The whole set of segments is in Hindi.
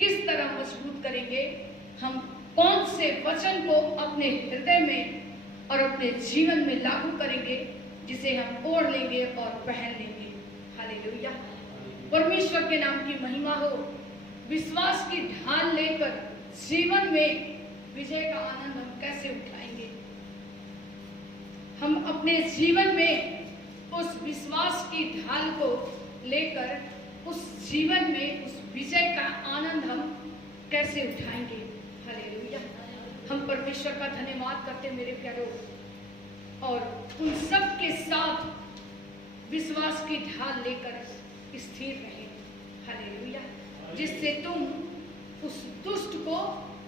किस तरह मजबूत करेंगे, हम कौन से वचन को अपने हृदय में और अपने जीवन में लागू करेंगे, जिसे हम ओढ़ लेंगे और पहन लेंगे। हालेलुया, परमेश्वर के नाम की महिमा हो। विश्वास की ढाल लेकर जीवन में विजय का आनंद हम कैसे उठाएंगे? हम अपने जीवन में उस विश्वास की ढाल को लेकर उस जीवन में उस विजय का आनंद हम कैसे उठाएंगे? हालेलुया, हम परमेश्वर का धन्यवाद करते मेरे प्यारों, और उन सब के साथ विश्वास की ढाल लेकर स्थिर रहे। हालेलुया, जिससे तुम उस दुष्ट को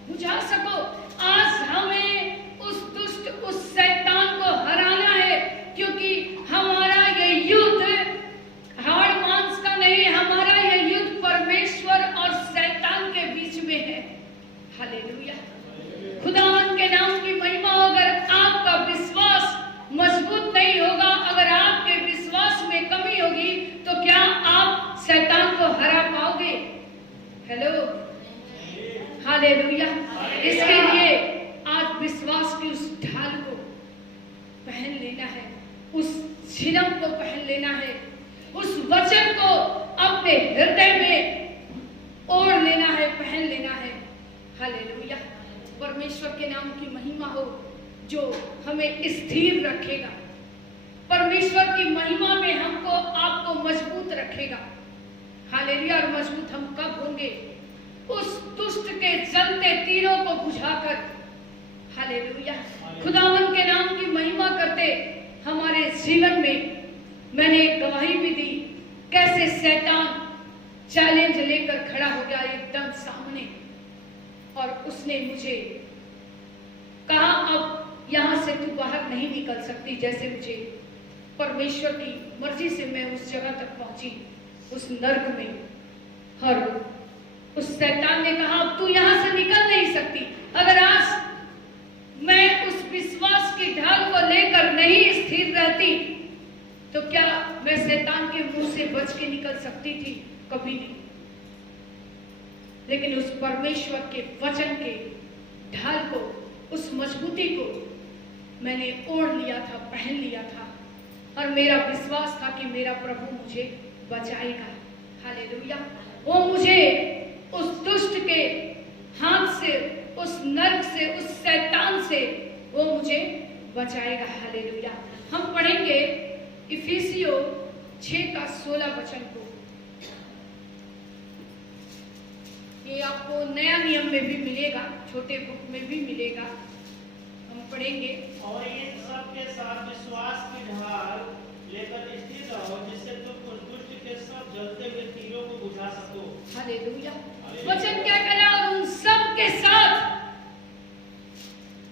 बुझा सको। आज हमें उस दुष्ट, उस शैतान को हराना है, क्योंकि हमारा ये युद्ध हाड़ मांस का नहीं, हमारा ये युद्ध परमेश्वर और शैतान के बीच में है। हालेलुया, खुदावंद के नाम की महिमा। अगर आपका विश्वास मजबूत नहीं होगा, अगर आपके विश्वास में कमी होगी, तो क्या आप शैतान को हरा पाओगे? Hello, hallelujah. इसके लिए आज विश्वास की उस ढाल को पहन लेना है, उस झिलम को पहन लेना है, उस वचन को अपने हृदय में ओढ़ लेना है, पहन लेना है। हालेलुया, परमेश्वर के नाम की महिमा हो, जो हमें स्थिर रखेगा, परमेश्वर की महिमा में हमको आपको मजबूत रखेगा। हालेलुया, और मजबूत हम कब होंगे? उस दुष्ट के जलते तीरों को बुझाकर। हालेलुया, खुदावंद के नाम की महिमा करते हमारे जीवन में मैंने एक गवाही भी दी, कैसे शैतान चैलेंज लेकर खड़ा हो गया एकदम सामने, और उसने मुझे कहा, अब यहां से तू बाहर नहीं निकल सकती। जैसे मुझे परमेश्वर की मर्जी से मैं उस जगह तक पहुंची, उस नर्क में, और उस शैतान ने कहा, अब तू यहां से निकल नहीं सकती। अगर आज मैं उस विश्वास की ढाल को लेकर नहीं स्थिर रहती, तो क्या मैं शैतान के मुंह से बच के निकल सकती थी? कभी नहीं। लेकिन उस परमेश्वर के वचन के ढाल को, उस मजबूती को मैंने ओढ़ लिया था, पहन लिया था, और मेरा विश्वास था कि मेरा प्रभु मुझे बचाएगा। हालेलुया, वो मुझे उस दुष्ट के हाथ से, उस नर्क से, उस शैतान से वो मुझे बचाएगा। हालेलुया, हम पढ़ेंगे इफिसियों 6:16 वचन को। ये आपको नया नियम में भी मिलेगा, छोटे बुक में भी मिलेगा, हम पढ़ेंगे। और इन सब के साथ विश्वास की ढाल लेकर स्थिर रहो, जिससे तुम उस दुष्ट के सब जलते हुए तीरों को बुझा सको। हालेलुया, वचन क्या कह रहा है? और उन सब के साथ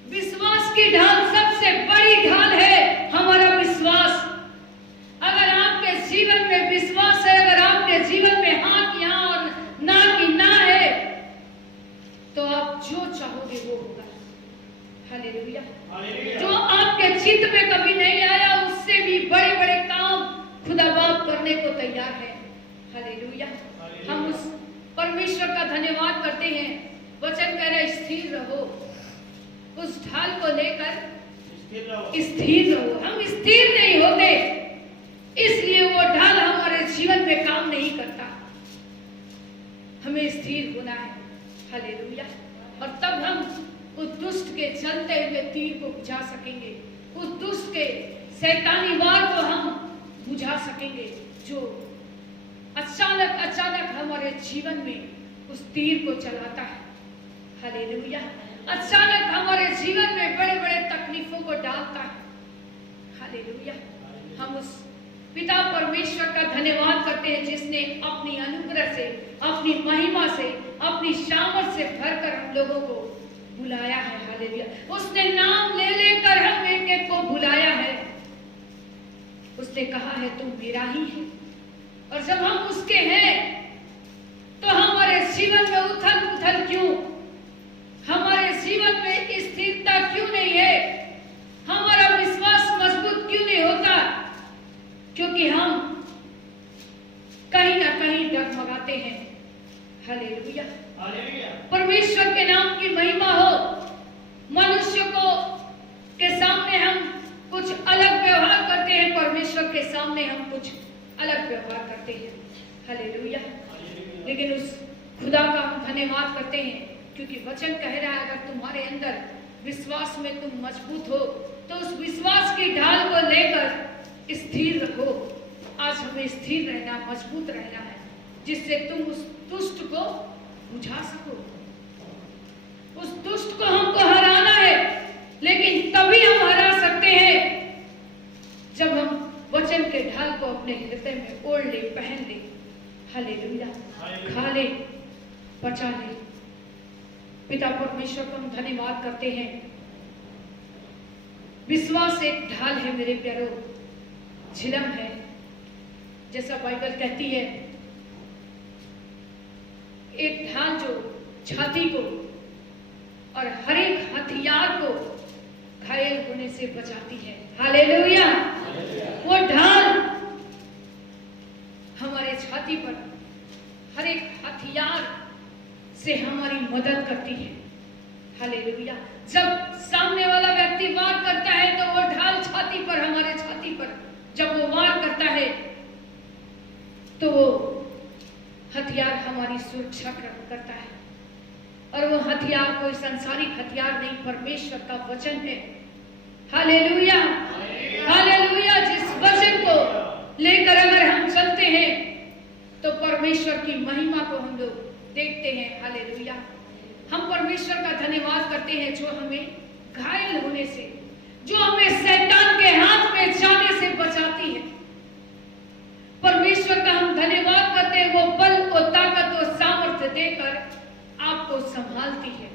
विश्वास की ढाल, सबसे बड़ी ढाल है हमारा विश्वास। अगर आपके जीवन में विश्वास है, अगर आपके जीवन में हाँ की हाँ और ना की ना है, तो आप जो चाहोगे वो होगा। हालेलुया, जो आपके चित्त में कभी नहीं आया, उससे भी बड़े बड़े काम खुदा बाप करने को तैयार है। हालेलुया, हम उस परमेश्वर का धन्यवाद करते हैं। वचन कह रहे स्थिर रहो, उस ढाल को लेकर स्थिर रहो। हम स्थिर नहीं होते, इसलिए वो ढाल हमारे जीवन में काम नहीं करता। हमें स्थिर होना है। हालेलुया, और तब हम उस दुष्ट के चलते हुए तीर को बुझा सकेंगे, उस दुष्ट के शैतानी वार को हम बुझा सकेंगे, जो अचानक हमारे जीवन में उस तीर को चलाता है। हालेलुया, अचानक हमारे जीवन में बड़े बड़े तकलीफों को डालता है। हालेलुया, हम उस पिता परमेश्वर का धन्यवाद करते हैं, जिसने अपनी अनुग्रह से, अपनी महिमा से, अपनी सामर्थ से भरकर हम लोगों को बुलाया है। हालेलुया, उसने नाम ले लेकर हम एक एक को बुलाया है। उसने कहा है तुम मेरा ही है, और जब हम उसके हैं तो हमारे जीवन में उथल पुथल क्यों? हमारे जीवन में स्थिरता क्यों नहीं है? हमारा विश्वास मजबूत क्यों नहीं होता? क्योंकि हम कहीं ना कहीं डगमगाते हैं। हालेलुया। हालेलुया। हालेलुया। परमेश्वर के नाम की महिमा हो। मनुष्य को के सामने हम कुछ अलग व्यवहार करते हैं, परमेश्वर के सामने हम कुछ अलग व्यवहार करते हैं। हालेलुया। लेकिन उस खुदा का हम धन्यवाद करते हैं, क्योंकि वचन कह रहा है अगर तुम्हारे अंदर विश्वास में तुम मजबूत हो तो उस विश्वास की ढाल को लेकर स्थिर रहो। आज हमें स्थिर रहना, मजबूत रहना है, जिससे तुम उस दुष्ट को बुझा सको। उस दुष्ट को हमको हराना है, लेकिन तभी हम हरा सकते हैं जब हम वचन के ढाल को अपने हृदय में ओढ़ ले, पहन ले। हालेलुया। खा ले, पचा ले। पिता परमेश्वर को हम धन्यवाद करते हैं। विश्वास एक ढाल है मेरे प्यारो, झिलम है, जैसा बाइबल कहती है। एक ढाल जो छाती को और हर एक हथियार को घायल होने से बचाती है। हालेलुया। वो ढाल हमारे छाती पर हर एक हथियार से हमारी मदद करती है। हालेलुया। जब सामने वाला व्यक्ति वार करता है तो वो ढाल छाती पर, हमारे छाती पर जब वो वार करता है तो वो हथियार हमारी सुरक्षा करता है। और वो हथियार कोई सांसारिक हथियार नहीं, परमेश्वर का वचन है। हालेलुया। हालेलुया। जिस वचन को लेकर अगर हम चलते हैं तो परमेश्वर की महिमा को हम लोग देखते हैं। हालेलुया। हम परमेश्वर का धन्यवाद करते हैं जो हमें घायल होने से, जो हमें शैतान के हाथ में जाने से बचाती है। परमेश्वर का हम धन्यवाद करते हैं, वो बल और ताकत और सामर्थ्य देकर आपको संभालती है।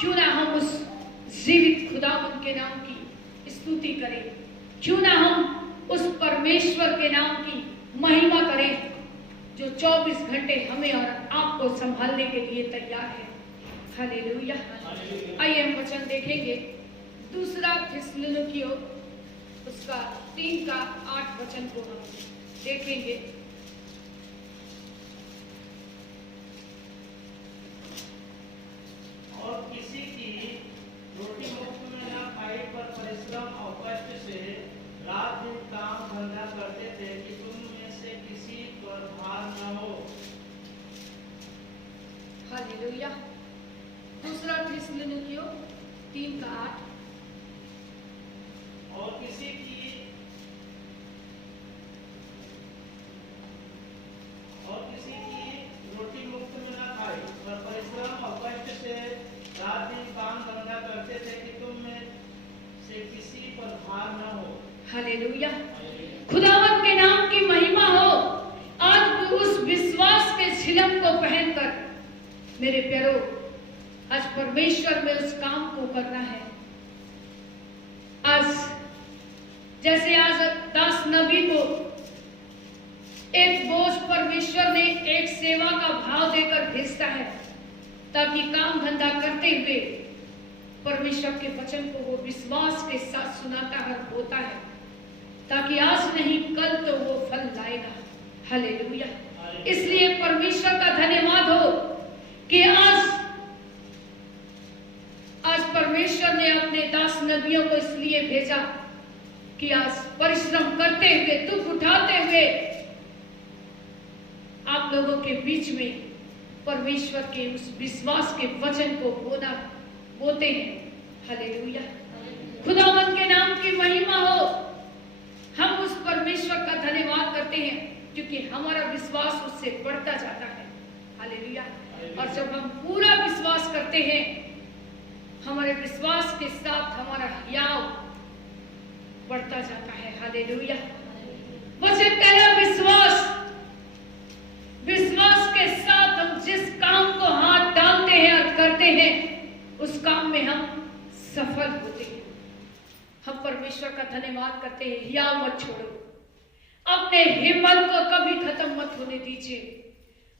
क्यों ना हम उस जीवित खुदावंद के नाम की स्तुति करें, क्यों ना हम उस परमेश्वर के नाम की महिमा करें जो 24 घंटे हमें और आपको संभालने के लिए तैयार है। हालेलुया। आइए हम वचन देखेंगे, दूसरा थिस्सलुनीकियों उसका 3 का 8 वचन को हम देखेंगे। और किसी की रोटी मुफ्त में न खाई पर परिश्रम और कष्ट से रात दिन काम धंधा करते थे कि तुम में से किसी पर भार न हो। हालेलुया। दूसरा थिस्सलुनीकियों 3 का 8। और किसी की रोटी मुफ्त में न खाई पर परिश्रम और कष्ट से रात दिन काम धंधा करते थे कि तुम में से किसी पर भार न हो। हालेलुया। खुदावंद के नाम की महिमा हो। आज उस विश्वास के झिलम को पहनकर मेरे प्यारो, आज परमेश्वर में उस काम को करना है। आज जैसे आज दास नबी को एक बोझ परमेश्वर ने एक सेवा का भाव देकर भेजता है, ताकि काम धंधा करते हुए परमेश्वर के वचन को वो विश्वास के साथ सुनाता है, होता है, ताकि आज नहीं कल तो वो फल लाएगा। हालेलुया। इसलिए परमेश्वर का धन्यवाद हो कि आज परमेश्वर ने अपने दास नबियों को इसलिए भेजा कि आज परिश्रम करते हुए, दुख उठाते हुए आप लोगों के बीच में परमेश्वर के उस विश्वास के वचन को बोते हैं। हालेलुया। खुदावंद के नाम की महिमा हो। हम उस परमेश्वर का धन्यवाद करते हैं क्योंकि हमारा विश्वास उससे बढ़ता जाता है। हालेलुया। और जब हम पूरा विश्वास करते हैं, हमारे विश्वास के साथ हमारा हियाव बढ़ता जाता है। हालेलुया। वचन कह रहा विश्वास के साथ हम जिस काम को हाथ डालते हैं और करते हैं, उस काम में हम सफल होते हैं। हम परमेश्वर का धन्यवाद करते हैं। हियाव मत छोड़ो, अपने हिम्मत को कभी खत्म मत होने दीजिए।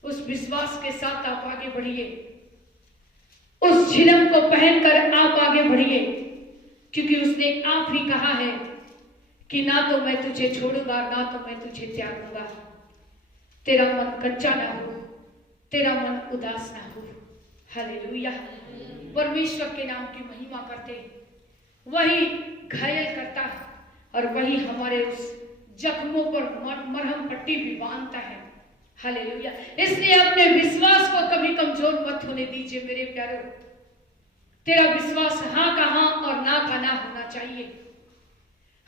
उस विश्वास के साथ आप आगे बढ़िए, उस झिलम को पहनकर आप आगे बढ़िए, क्योंकि उसने आप ही कहा है कि ना तो मैं तुझे छोड़ूंगा, ना तो मैं तुझे त्यागूंगा। तेरा मन कच्चा ना हो, तेरा मन उदास ना हो। हालेलुया। परमेश्वर के नाम की महिमा करते, वही घायल करता और वही हमारे उस जख्मों पर मरहम पट्टी भी बांधता है। हालेलुया। इसलिए अपने विश्वास को कभी कमजोर मत होने दीजिए मेरे प्यारों। तेरा विश्वास हाँ का हाँ और ना का ना होना चाहिए।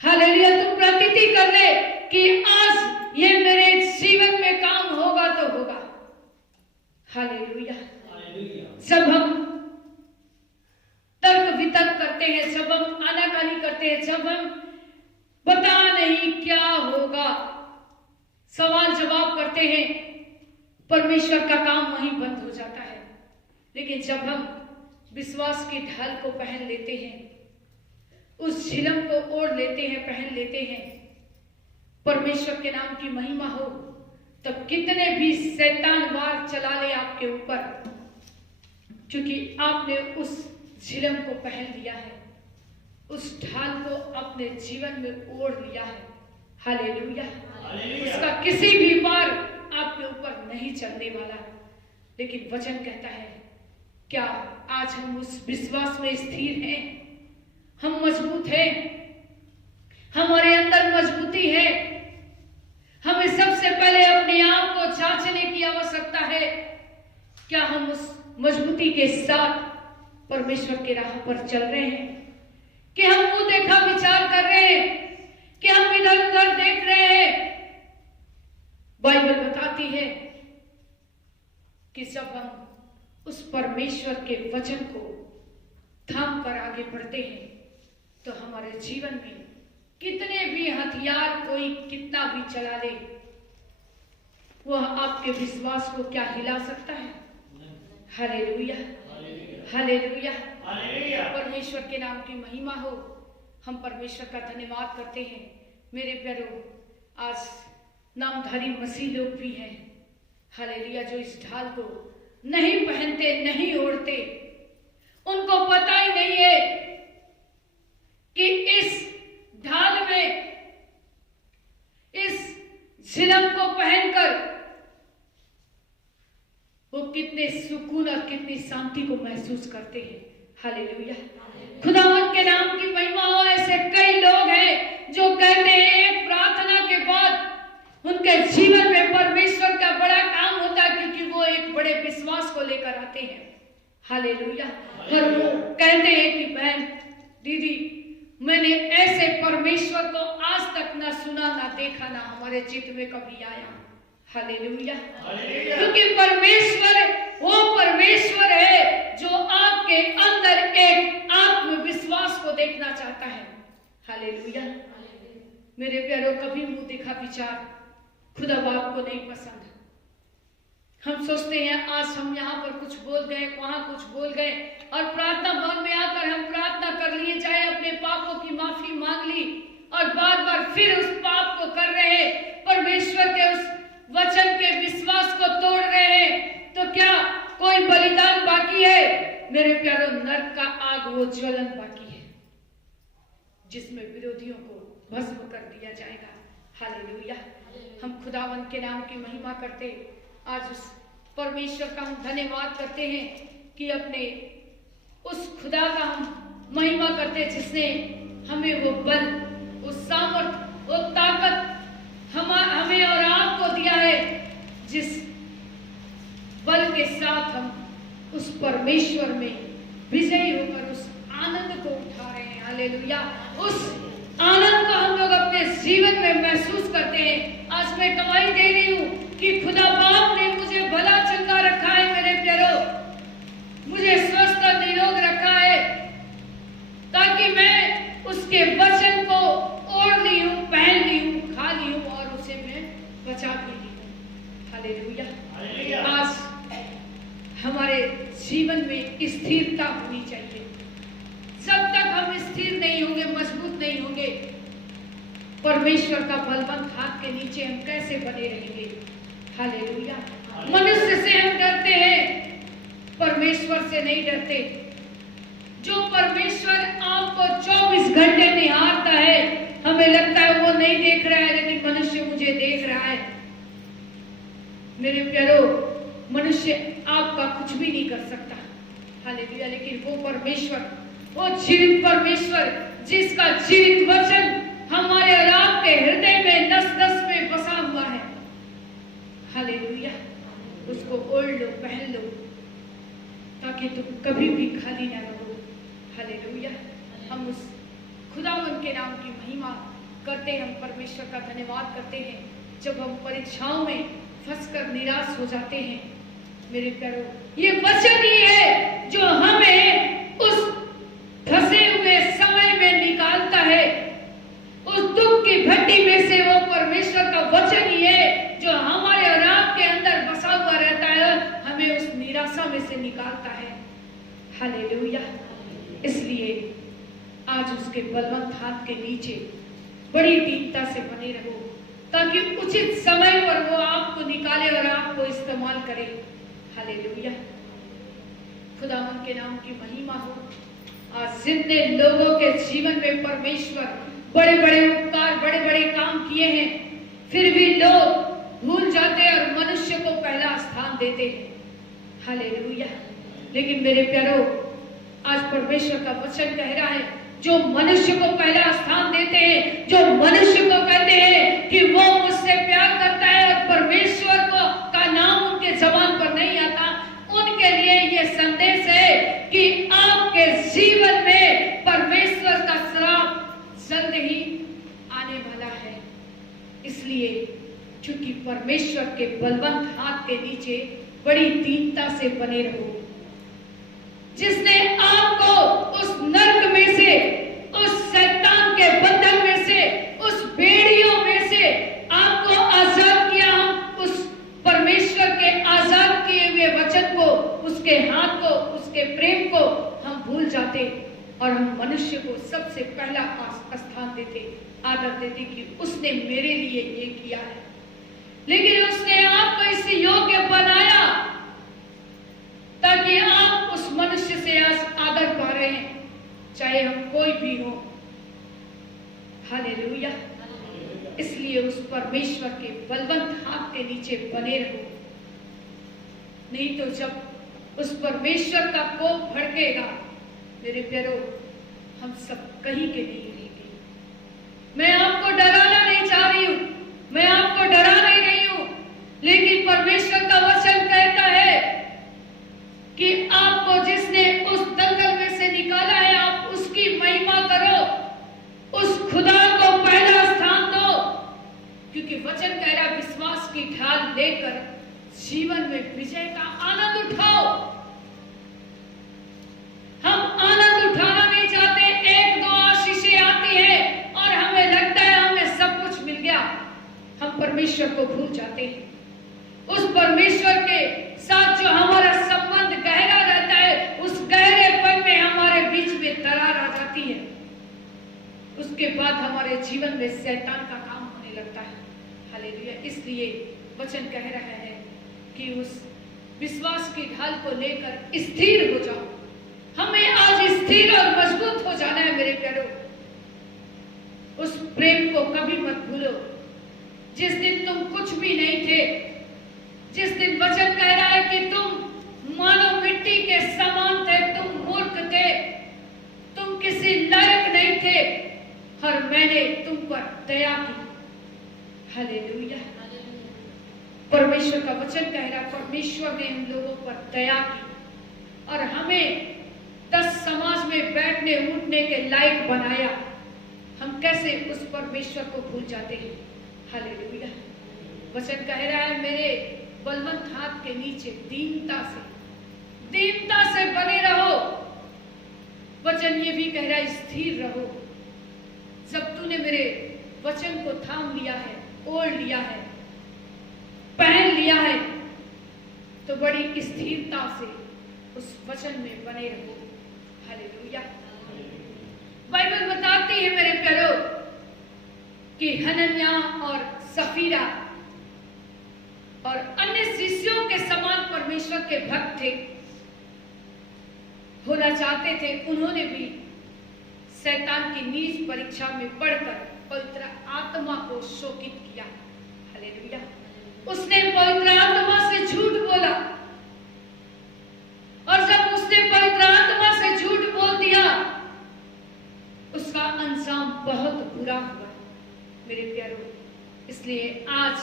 हालेलुया। तू प्रतीति कर ले कि आज ये मेरे जीवन में काम होगा तो होगा। हालेलुया। जब हम तर्क वितर्क करते हैं, जब हम आनाकानी करते हैं, जब हम पता नहीं क्या होगा सवाल जवाब करते हैं, परमेश्वर का काम वहीं बंद हो जाता है। लेकिन जब हम विश्वास की ढाल को पहन लेते हैं, उस झिलम को ओढ़ लेते हैं, पहन लेते हैं, परमेश्वर के नाम की महिमा हो, तब कितने भी शैतान वार चला ले आपके ऊपर, क्योंकि आपने उस झिलम को पहन लिया है, उस ढाल को अपने जीवन में ओढ़ लिया है। हालेलुया। उसका किसी भी वार आपके ऊपर नहीं चलने वाला। लेकिन वचन कहता है, क्या आज हम उस विश्वास में स्थिर हैं? हम मजबूत हैं? हमारे अंदर मजबूती है? हमें सबसे पहले अपने आप को जांचने की आवश्यकता है। क्या हम उस मजबूती के साथ परमेश्वर के राह पर चल रहे हैं, कि हम मुंह देखा विचार कर रहे हैं, कि हम इधर उधर देख रहे हैं? बाइबल बताती है कि जब हम उस परमेश्वर के वचन को थाम कर आगे बढ़ते हैं, तो हमारे जीवन में कितने भी हथियार कोई कितना भी चला ले, वह आपके विश्वास को क्या हिला सकता है? हालेलुया। हालेलुया। परमेश्वर के नाम की महिमा हो। हम परमेश्वर का धन्यवाद करते हैं। मेरे प्यारों, आज नामधारी मसीह लोग भी हैं, हालेलुया, जो इस ढाल को नहीं पहनते, नहीं ओढ़ते। उनको पता ही नहीं है कि इस ढाल में, इस झिलम को पहनकर वो कितने सुकून और कितनी शांति को महसूस करते हैं। हालेलुया। खुदावंद के नाम की महिमा हो। ऐसे कई लोग हैं जो कहते हैं एक प्रार्थना के बाद उनके जीवन में परमेश्वर का बड़ा काम होता है, क्योंकि वो एक बड़े विश्वास को लेकर आते हैं। हालेलुया। और वो कहते हैं कि बहन, दीदी, मैंने ऐसे परमेश्वर को आज तक ना सुना, ना देखा, ना हमारे चित्त में कभी आया। हालेलुया। क्योंकि परमेश्वर वो परमेश्वर है जो आपके अंदर एक आत्मविश्वास को देखना चाहता है। हालेलुया। मेरे प्यारों, कभी मुंह देखा विचार खुदा बाप को नहीं पसंद। हम सोचते हैं आज हम यहाँ पर कुछ बोल गए, वहां कुछ बोल गए, और प्रार्थना भवन में आकर हम प्रार्थना कर लिए, चाहे अपने पापों की माफी मांग ली, और बार बार फिर उस पाप को कर रहे हैं, परमेश्वर के उस वचन के विश्वास को तोड़ रहे हैं। तो क्या कोई बलिदान बाकी है? मेरे प्यारों, नरक का आग, वो ज्वलन बाकी है, जिसमें विरोधियों को भस्म कर दिया जाएगा। हालेलुया। हम खुदावंद के नाम की महिमा करते, आज उस परमेश्वर का हम धन्यवाद करते हैं कि अपने उस खुदा का हम महिमा करते, जिसने हमें वो बल, वो सामर्थ, वो ताकत हमें और आपको दिया है, जिस बल के साथ हम उस परमेश्वर में विजयी होकर उस आनंद को उठा रहे हैं। हालेलुया। उस आनंद को हम लोग अपने जीवन में महसूस करते हैं। आज मैं गवाही दे रही हूँ कि खुदा बाप ने मुझे भला चंगा रखा है। मेरे प्यारों, मुझे स्वस्थ और निरोग रखा है, ताकि मैं उसके वचन को ओढ़ ली हूँ, पहन ली हूँ, खा ली हूँ, और उसे मैं बचा भी ली हूँ। हालेलुया। आज हमारे जीवन में स्थिरता होनी चाहिए। जब तक हम स्थिर नहीं होंगे, मजबूत नहीं होंगे, परमेश्वर का बलवंत हाथ के नीचे हम कैसे बने रहेंगे? हालेलुया। मनुष्य से हम डरते हैं, परमेश्वर से नहीं डरते। जो परमेश्वर आपको 24 घंटे निहारता है, हमें लगता है वो नहीं देख रहा है, लेकिन मनुष्य मुझे देख रहा है। मेरे प्यारों, मनुष्य आपका कुछ भी नहीं कर सकता। हालेलुया। लेकिन वो परमेश्वर, वो जीवित परमेश्वर जिसका जीवित वचन हमारे और आपके हृदय में नस नस में बसा हुआ है, हालेलुया, उसको ओढ़ लो, पहन लो, ताकि तुम कभी भी खाली ना रहो। हालेलुया। हम उस खुदावंद के नाम की महिमा करते हैं, हम परमेश्वर का धन्यवाद करते हैं। जब हम परीक्षाओं में फंसकर निराश हो जाते हैं, मेरे प्यारो, ये वचन ही है जो हमें उस फंसे हुए समय में निकालता है। उस दुख की भट्टी में से वो परमेश्वर का वचन ही है जो हमारे और आपके अंदर बसा हुआ रहता है, हमें उस निराशा में से निकालता है। हालेलुया। इसलिए आज उसके बलवंत हाथ के नीचे बड़ी दीनता से बने रहो, ताकि उचित समय पर वो आपको निकाले और आपको इस्तेमाल करे। हालेलुया। खुदावंद के नाम की महिमा हो। आज जितने लोगों के जीवन में परमेश्वर बड़े बड़े उपकार, बड़े बड़े काम किए हैं, फिर भी लोग भूल जाते हैं और मनुष्य को पहला स्थान देते हैं। हालेलुया। लेकिन मेरे प्यारो, आज परमेश्वर का वचन कह रहा है, जो मनुष्य को पहला स्थान देते हैं, जो मनुष्य को कहते हैं कि वो मुझसे प्यार करता है और परमेश्वर को का नाम उनके जबान पर नहीं आता, उनके लिए ये संदेश है कि आपके जीवन में परमेश्वर का श्राप जल्द ही आने वाला है। इसलिए क्योंकि परमेश्वर के बलवंत हाथ के नीचे बड़ी दीनता से बने रहो। जिसने आपको उस नर्क में से, उस शैतान के बंधन में से, उस बेड़ियों में से आपको आजाद किया, हम उस परमेश्वर के आजाद किए हुए वचन को, उसके हाथ को, उसके प्रेम को हम भूल जाते और हम मनुष्य को सबसे पहला स्थान देते, आदर देते कि उसने मेरे लिए ये किया है। लेकिन उसने आपको इस योग्य बनाया ताकि आप उस मनुष्य से आदर पा रहे हैं, चाहे हम कोई भी हो। हालेलुया। इसलिए उस परमेश्वर के बलवंत हाथ के नीचे बने रहो, नहीं तो जब उस परमेश्वर का कोप भड़केगा, मेरे प्यारो, हम सब कहीं के नहीं रहेंगे। मैं आपको डराना नहीं चाह रही हूं, मैं आपको डरा नहीं रही हूं, लेकिन परमेश्वर का वचन कहता है कि आपको जिसने उस दलदल में से निकाला है, आप उसकी महिमा करो, उस खुदा को पहला स्थान दो, क्योंकि वचन कह रहा, विश्वास की ढाल लेकर जीवन में विजय का आनंद उठाओ। हम आनंद उठाना नहीं चाहते। एक दो आशीषें आती है और हमें लगता है हमें सब कुछ मिल गया, हम परमेश्वर को भूल जाते हैं। उस परमेश्वर के साथ जो हमारा संबंध गहरा रहता है, उस गहरेपन में हमारे बीच में दरार आ जाती है। उसके बाद हमारे जीवन में शैतान का काम होने लगता है। हालेलुया। इसलिए वचन कह रहा है कि उस विश्वास की ढाल को लेकर स्थिर हो जाओ। हमें आज स्थिर और मजबूत हो जाना है मेरे प्यारो। उस प्रेम को कभी मत भूलो। जिस दिन तुम कुछ भी नहीं थे, जिस दिन वचन कह रहा है कि तुम मानो मिट्टी के समान थे, तुम मूर्ख थे, तुम किसी लायक नहीं थे, और मैंने तुम पर दया की। हालेलुया। परमेश्वर का वचन कह रहा, परमेश्वर ने हम लोगों पर दया की और हमें 10 समाज में बैठने उठने के लायक बनाया। हम कैसे उस परमेश्वर को भूल जाते हैं। हालेलुया। वचन कह रहा है, मेरे बलवंत हाथ के नीचे दीनता से बने रहो। वचन ये भी कह रहा है, स्थिर रहो। जब तूने मेरे वचन को थाम लिया है, ओढ़ लिया है, पहन लिया है, तो बड़ी स्थिरता से उस वचन में बने रहो। हालेलुया। बाइबल बताती है मेरे प्यारो कि हनन्या और सफीरा और अन्य शिष्यों के समान परमेश्वर के भक्त थे, होना चाहते थे। उन्होंने भी शैतान की नीच परीक्षा में पढ़कर पवित्र आत्मा को शोकित किया। हालेलुया। उसने पवित्र आत्मा से झूठ बोला, बुरा हुआ मेरे प्यारों। इसलिए आज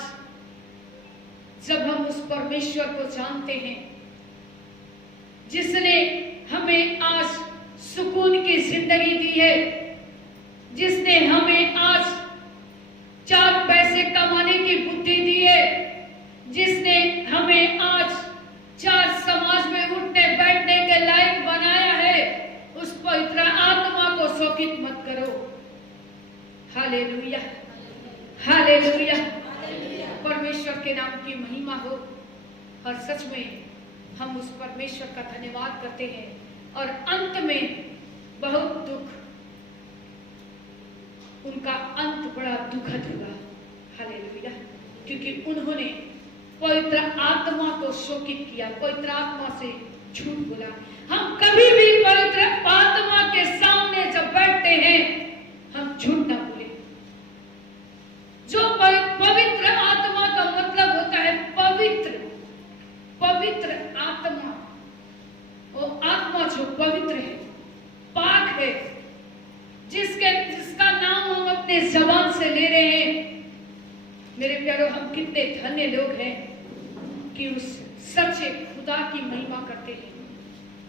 जब हम उस परमेश्वर को जानते हैं जिसने हमें आज सुकून की जिंदगी दी है, जिसने हमें आज 4 पैसे कमाने की बुद्धि दी है, जिसने हमें आज 4 समाज में उठने बैठने के लायक बनाया है, उस पवित्र आत्मा को शोकित मत करो। हालेलुया, हालेलुया, परमेश्वर के नाम की महिमा हो। और सच में हम उस परमेश्वर का धन्यवाद करते हैं। और अंत में बहुत दुख, उनका अंत बड़ा दुखद हुआ। हालेलुया, क्योंकि उन्होंने पवित्र आत्मा को शोकित किया, पवित्र आत्मा से झूठ बोला। हम कभी भी पवित्र आत्मा के सामने जब बैठते हैं हम झूठ ना बोले। जो पवित्र आत्मा का मतलब होता है पवित्र, पवित्र आत्मा, वो आत्मा जो पवित्र है, पाक है, जिसका नाम हम अपने जबान से ले रहे हैं। मेरे प्यारों, हम कितने धन्य लोग हैं कि उस सच्चे खुदा की महिमा करते हैं,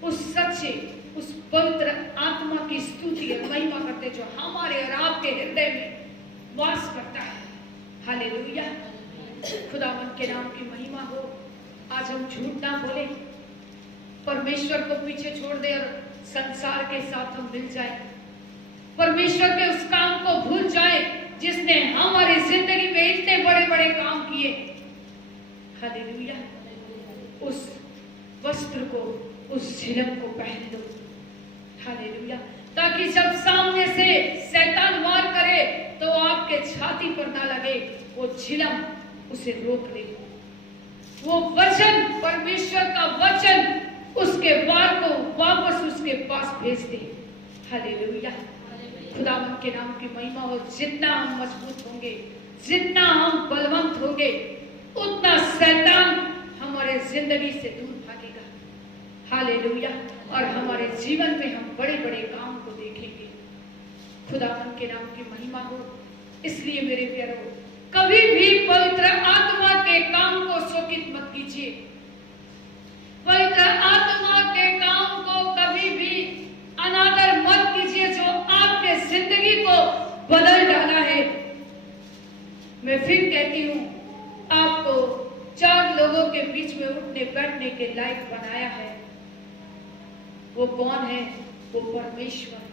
उस सच्चे, उस पवित्र आत्मा की स्तुति और महिमा करते जो हमारे और आपके हृदय में वास करता है। हालेलुया, खुदावंद के नाम की महिमा हो। आज हम झूठ ना बोले, परमेश्वर को पीछे छोड़ दे और संसार के साथ हम मिल जाए, परमेश्वर के उस काम को भूल जाए जिसने हमारी जिंदगी में इतने बड़े बड़े काम किए। हालेलुया, उस वस्त्र को, उस झिलम को पहन लो। हालेलुया, ताकि जब सामने से शैतान वार करे तो आपके छाती पर ना लगे, वो झिलम उसे रोक ले। वो वचन, परमेश्वर का वचन, उसके वार को वापस उसके पास भेज दे। हालेलुया, खुदावंद के नाम की महिमा हो। जितना हम मजबूत होंगे, जितना हम बलवंत होंगे, उतना शैतान हमारे जिंदगी से दूर भागेगा। हालेलुया, और हमारे जीवन में हम बड़े बड़े काम को देखेंगे। खुदावंद के नाम की महिमा हो। इसलिए मेरे प्यारों, कभी भी पवित्र आत्मा के काम को शोकित मत कीजिए। पवित्र आत्मा के काम को कभी भी अनादर मत कीजिए जो आपके जिंदगी को बदल डाला है। मैं फिर कहती हूँ, आपको 4 लोगों के बीच में उठने बैठने के लायक बनाया है। वो कौन है? वो परमेश्वर।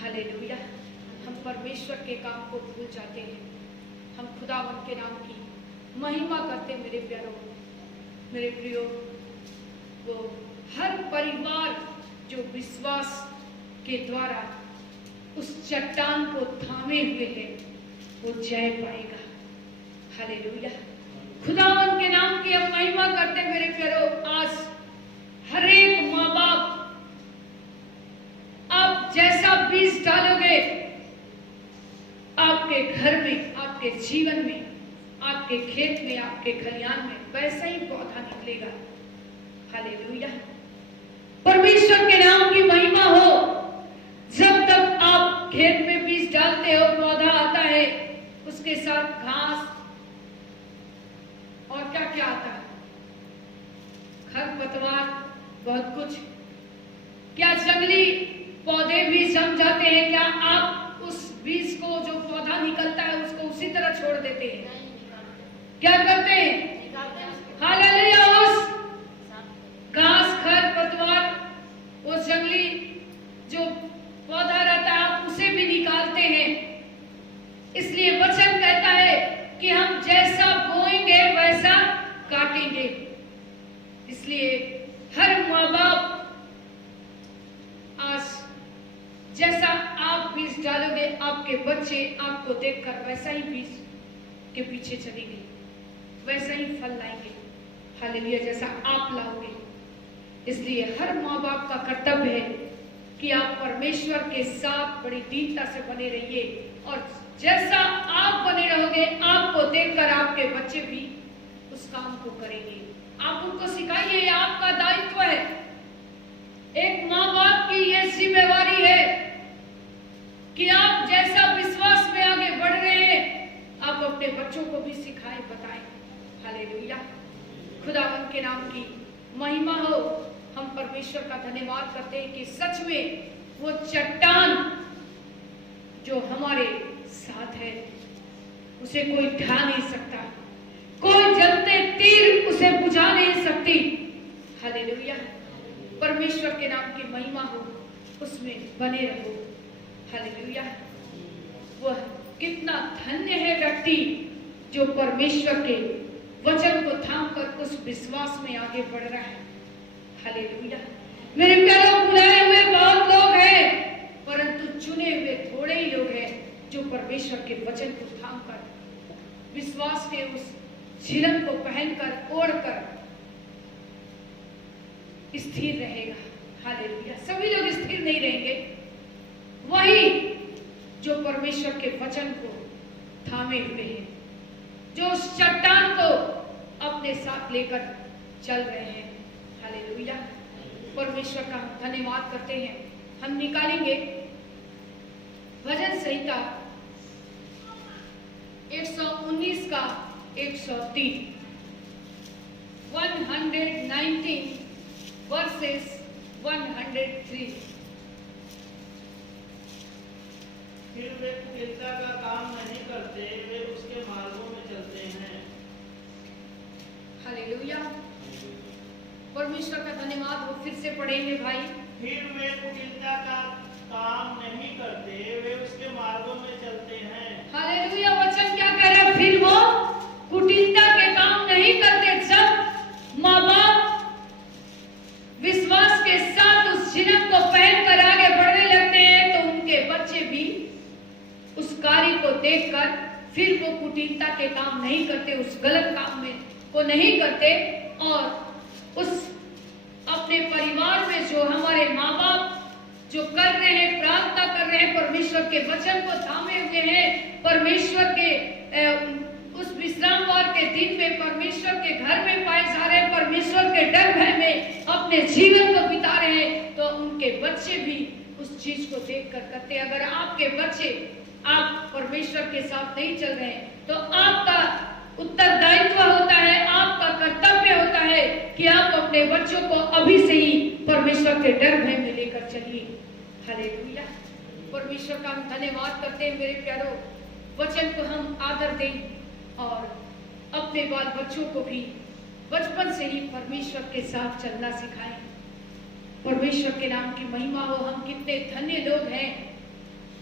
हालेलुया, हम परमेश्वर के काम को भूल जाते हैं, हम खुदावंद के नाम की महिमा करते। मेरे प्यारों, मेरे प्रियो, वो हर परिवार जो विश्वास के द्वारा उस चट्टान को थामे हुए है, वो जय पाएगा। हालेलुया, खुदावंद के नाम की हम महिमा करते। मेरे प्यारों, आज हर एक माँ बाप, आप जैसा बीज डालोगे आपके घर में, आपके जीवन में, आपके खेत में, आपके खलियान में, वैसा ही पौधा निकलेगा। हालेलुया, परमेश्वर के नाम की महिमा हो। जब तक आप खेत में बीज डालते हो, पौधा आता है, उसके साथ घास और क्या क्या आता है, खरपतवार, बहुत कुछ। क्या जंगली पौधे भी जम जाते हैं? क्या आप उस बीज को, जो पौधा निकलता है, उसको उसी तरह छोड़ देते हैं? क्या करते हैं? हालेलुया, उस घास, खरपतवार, वो जंगली जो पौधा रहता है, आप उसे भी निकालते हैं। इसलिए वचन कहता है कि हम जैसा बोएंगे वैसा काटेंगे। इसलिए हर माँ बाप, आज जैसा आप बीज डालोगे, आपके बच्चे आपको देखकर वैसा ही बीज के पीछे चलेंगे, वैसा ही फल लाएंगे। हालेलुया, जैसा आप लाओगे। इसलिए हर माँ बाप का कर्तव्य है कि आप परमेश्वर के साथ बड़ी दीनता से बने रहिए, और जैसा आप बने रहोगे, आपको देखकर आपके बच्चे भी उस काम को करेंगे। आप उनको सिखाइए, ये आपका दायित्व है। एक माँ बाप की ये जिम्मेवारी है कि आप खुदावन के नाम की महिमा हो। हम परमेश्वर का धन्यवाद करते हैं कि सच में वो चट्टान जो हमारे साथ है उसे कोई ढा नहीं सकता, कोई जलते तीर उसे बुझा नहीं सकती। हालेलुया, परमेश्वर के नाम की महिमा हो, उसमें बने रहो। हालेलुया, वह कितना धन्य है व्यक्ति जो परमेश्वर के वचन को थामकर उस विश्वास में आगे बढ़ रहा है। हालेलुया, मेरे प्यारे, बुलाए हुए बहुत लोग हैं परंतु चुने हुए थोड़े ही लोग हैं जो परमेश्वर के वचन को थामकर विश्वास के उस झिलम को पहनकर ओढ़कर स्थिर रहेगा। हालेलुया, सभी लोग स्थिर नहीं रहेंगे, वही जो परमेश्वर के वचन को थामे हुए हैं, जो उस चट्टान को अपने साथ लेकर चल रहे हैं। हालेलुया, परमेश्वर का हम धन्यवाद करते हैं। हम निकालेंगे भजन संहिता 119 का 103, 119 वर्सेस 103। फिर वे कुटिलता का काम नहीं करते, वे उसके मार्गों में चलते हैं। हालेलुया, परमेश्वर का धन्यवाद हो। फिर से पढ़ेंगे भाई। फिर वे कुटिलता का काम नहीं करते, वे उसके मार्गों में चलते हैं। हालेलुया, वचन क्या कह रहा है? फिर वो कुटिलता के काम नहीं करते। जब माँ बाप विश्वास के साथ उस झिलम को पहनकर आगे बढ़ने लगते हैं तो उनके बच्चे भी उस कार्य को देखकर फिर वो कुटिलता के काम नहीं करते, उस गलत काम में को नहीं करते। और उस अपने परिवार में जो हमारे माँ बाप जो कर रहे हैं, प्रार्थना कर रहे हैं, परमेश्वर के वचन को थामे हुए हैं, परमेश्वर के उस विश्रामवार के दिन में परमेश्वर के घर में पाए जा रहे हैं, परमेश्वर के डर भय में अपने जीवन को बिता रहे हैं, तो उनके बच्चे भी उस चीज को देखकर करते हैं। अगर आपके बच्चे आप परमेश्वर के साथ नहीं चल रहे हैं तो आपका उत्तरदायित्व होता है, आपका कर्तव्य होता है कि आप अपने बच्चों को अभी से ही परमेश्वर के डर भय में लेकर चलिए। हालेलुया, परमेश्वर का हम धन्यवाद करते हैं। मेरे प्यारों, वचन को हम आदर दें और अपने बाल बच्चों को भी बचपन से ही परमेश्वर के साथ चलना सिखाएं। परमेश्वर के नाम की महिमा हो। हम कितने धन्य लोग हैं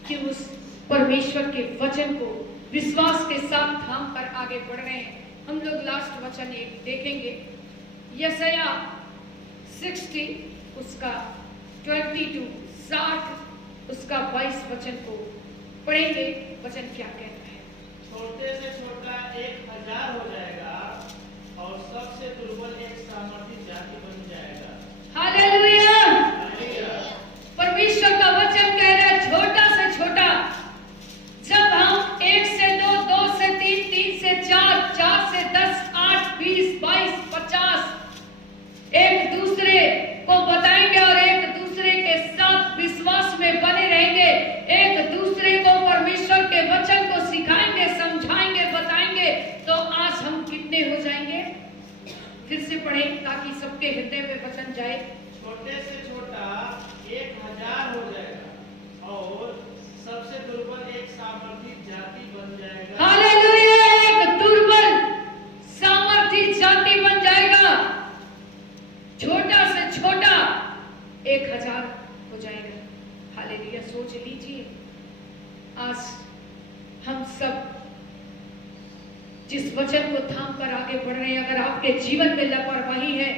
कि उस परमेश्वर के वचन को विश्वास के साथ थाम कर आगे बढ़ रहे हैं। हम लोग लास्ट वचन एक देखेंगे, यशाया 60 उसका 22 60 उसका 22 वचन को पढ़ेंगे। वचन क्या कहता है? छोटे से छोटा 1000 हो जाएगा और सबसे दुर्बल एक सामर्थी जाति बन जाएगा। हालेलुया, परमेश्वर का वचन कह रहा है छोटा से छोटा। जब हम 1 से 2, 2 से 3, 3 से 4, 4 से 10, 8, 20, 22, 50 एक दूसरे को बताएंगे और एक दूसरे के साथ विश्वास में बने रहेंगे, एक दूसरे को परमेश्वर के वचन को सिखाएंगे, समझाएंगे, बताएंगे, तो आज हम कितने हो जाएंगे? फिर से पढ़ें ताकि सबके हृदय में वचन जाए। छोटे से छोटा 1000 हो जाएगा और सबसे दुर्बल एक सामर्थी जाति बन जाएगा। हालेलुया, एक दुर्बल सामर्थी जाति बन जाएगा। छोटा से छोटा 1000 हो जाएगा। हालेलुया, सोच लीजिए आज हम सब जिस वचन को थाम कर आगे बढ़ रहे हैं, अगर आपके जीवन में लापरवाही है,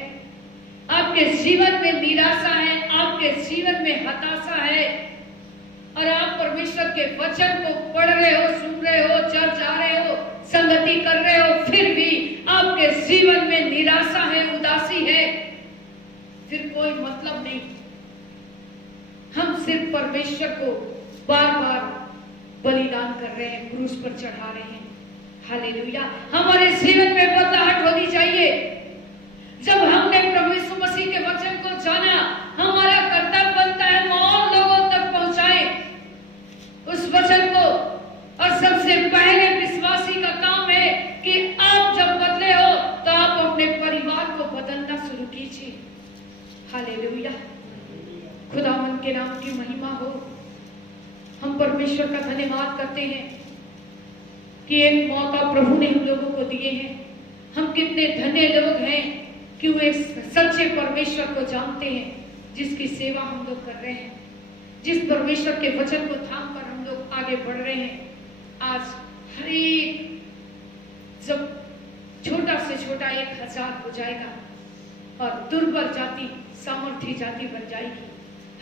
आपके जीवन में निराशा है, आपके जीवन में हताशा है और आप परमेश्वर के वचन को पढ़ रहे हो, सुन रहे हो, चर्च जा रहे हो, संगति कर रहे हो, फिर भी आपके जीवन में निराशा है, उदासी है, फिर कोई मतलब नहीं। हम सिर्फ परमेश्वर को बार बार बलिदान कर रहे हैं, क्रूस पर चढ़ा रहे हैं। हालेलुया, हमारे जीवन में बदलाहट होनी चाहिए। जब हमने प्रभु यीशु मसीह के वचन को जाना, हमारा कर्तव्य बनता है हम और लोगों तक पहुंचाएं उस वचन को। और सबसे पहले विश्वासी का काम है कि आप जब बदले हो तो आप अपने परिवार हालेलुया। खुदावंद के नाम की महिमा हो। हम परमेश्वर का धन्यवाद करते हैं कि एक मौका प्रभु ने हम लोगों को दिए हैं। हम कितने धन्य लोग हैं कि वो एक सच्चे परमेश्वर को जानते हैं, जिसकी सेवा हम लोग कर रहे हैं, जिस परमेश्वर के वचन को थाम कर हम लोग आगे बढ़ रहे हैं। आज हर एक जब छोटा से छोटा 1000 हो जाएगा और दुर्बल जाति सामर्थ्य जाति बन जाएगी।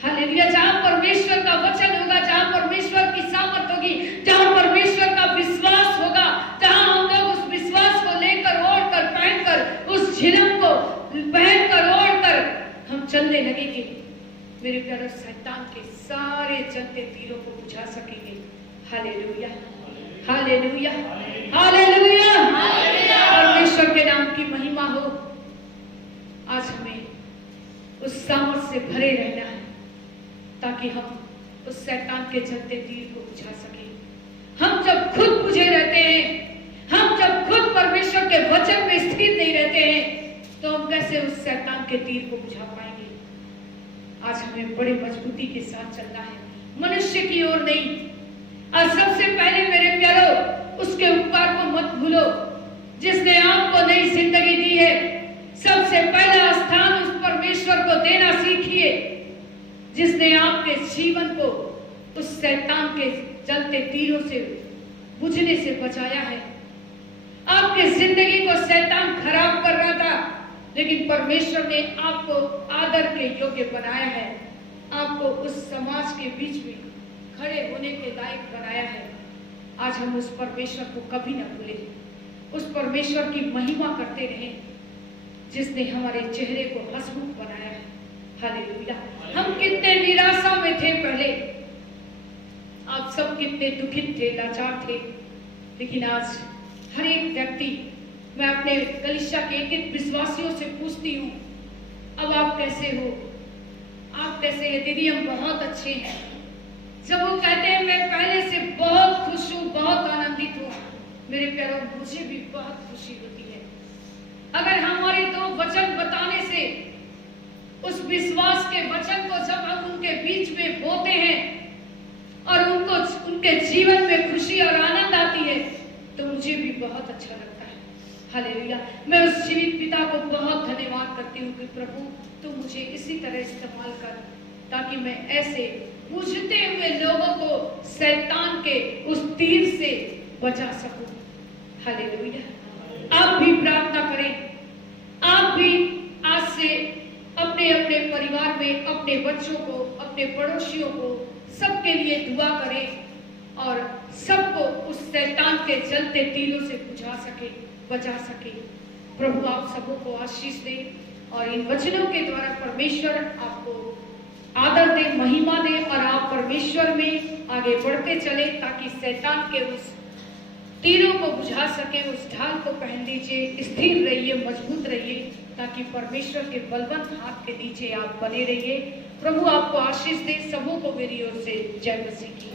हालेलुया। जहां परमेश्वर का वचन होगा, जहां परमेश्वर की सामर्थ होगी, जहां परमेश्वर का विश्वास होगा, जहां हम लोग उस विश्वास को लेकर ओढ़कर पहनकर उस झिलम को पहनकर ओढ़कर हम चलने लगेंगे, मेरे प्यारे शैतान के सारे चलते तीरों को बुझा सकेंगे। Hallelujah, hallelujah, hallelujah. परमेश्वर के नाम की महिमा हो। आज हमें उस सामर्थ से भरे रहना है ताकि हम उस शैतान के चलते तीर को बुझा सके। हम जब खुद बुझे रहते हैं, हम जब खुद परमेश्वर के वचन में स्थिर नहीं रहते हैं, तो हम कैसे उस शैतान के तीर को बुझा पाएंगे। आज हमें बड़े मजबूती के साथ चलना है, मनुष्य की ओर नहीं। और सबसे पहले मेरे प्यारो उसके उपकार को मत भूलो, जिसने आपको नई जिंदगी दी है। सबसे पहला स्थान उस परमेश्वर को देना सीखिए, जिसने आपके जीवन को उस शैतान के जलते तीरों से बुझने से बचाया है। आपके जिंदगी को शैतान खराब कर रहा था, लेकिन परमेश्वर ने आपको आदर के योग्य बनाया है, आपको उस समाज के बीच में खड़े होने के लायक बनाया है। आज हम उस परमेश्वर को कभी ना भूलें, उस परमेश्वर की महिमा करते रहें, जिसने हमारे चेहरे को हंसमुख बनाया है। हालेलुया। हम कितने निराशा में थे पहले, आप सब कितने दुखित थे, लाचार थे, लेकिन आज हर एक व्यक्ति, मैं अपने कलीसिया के एक विश्वासियों से पूछती हूँ, अब आप कैसे हो, आप कैसे हैं? दीदी हम बहुत अच्छे हैं। जब वो कहते हैं मैं पहले से बहुत खुश हूँ, बहुत आनंदित हूँ, मेरे प्यारों मुझे भी बहुत खुशी होती है। अगर हमारे दो वचन बताने से, उस विश्वास के वचन को जब हम उनके बीच में बोते हैं और उनको उनके जीवन में खुशी और आनंद आती है, तो मुझे भी बहुत अच्छा लगता है। हालेलुया। मैं उस जीवित पिता को बहुत धन्यवाद करती हूँ कि प्रभु तू मुझे इसी तरह इस्तेमाल कर, ताकि मैं ऐसे बुझते हुए लोगों को शैतान के उस तीर से बचा सकूं। हालेलुया। आप भी प्रार्थना करें, आप भी आज से अपने अपने परिवार में अपने बच्चों को, अपने पड़ोसियों को, सबके लिए दुआ करें और सबको उस शैतान के जलते तीरों से बुझा सके, बचा सके। प्रभु आप सबों को आशीष दे और इन वचनों के द्वारा परमेश्वर आपको आदर दे, महिमा दे और आप परमेश्वर में आगे बढ़ते चले, ताकि शैतान के उस तीरों को बुझा सके। उस ढाल को पहन लीजिए, स्थिर रहिए, मजबूत रहिए, ताकि परमेश्वर के बलवंत हाथ के नीचे आप बने रहिए। प्रभु आपको आशीष दे। सबों को मेरी ओर से जय मसीह की।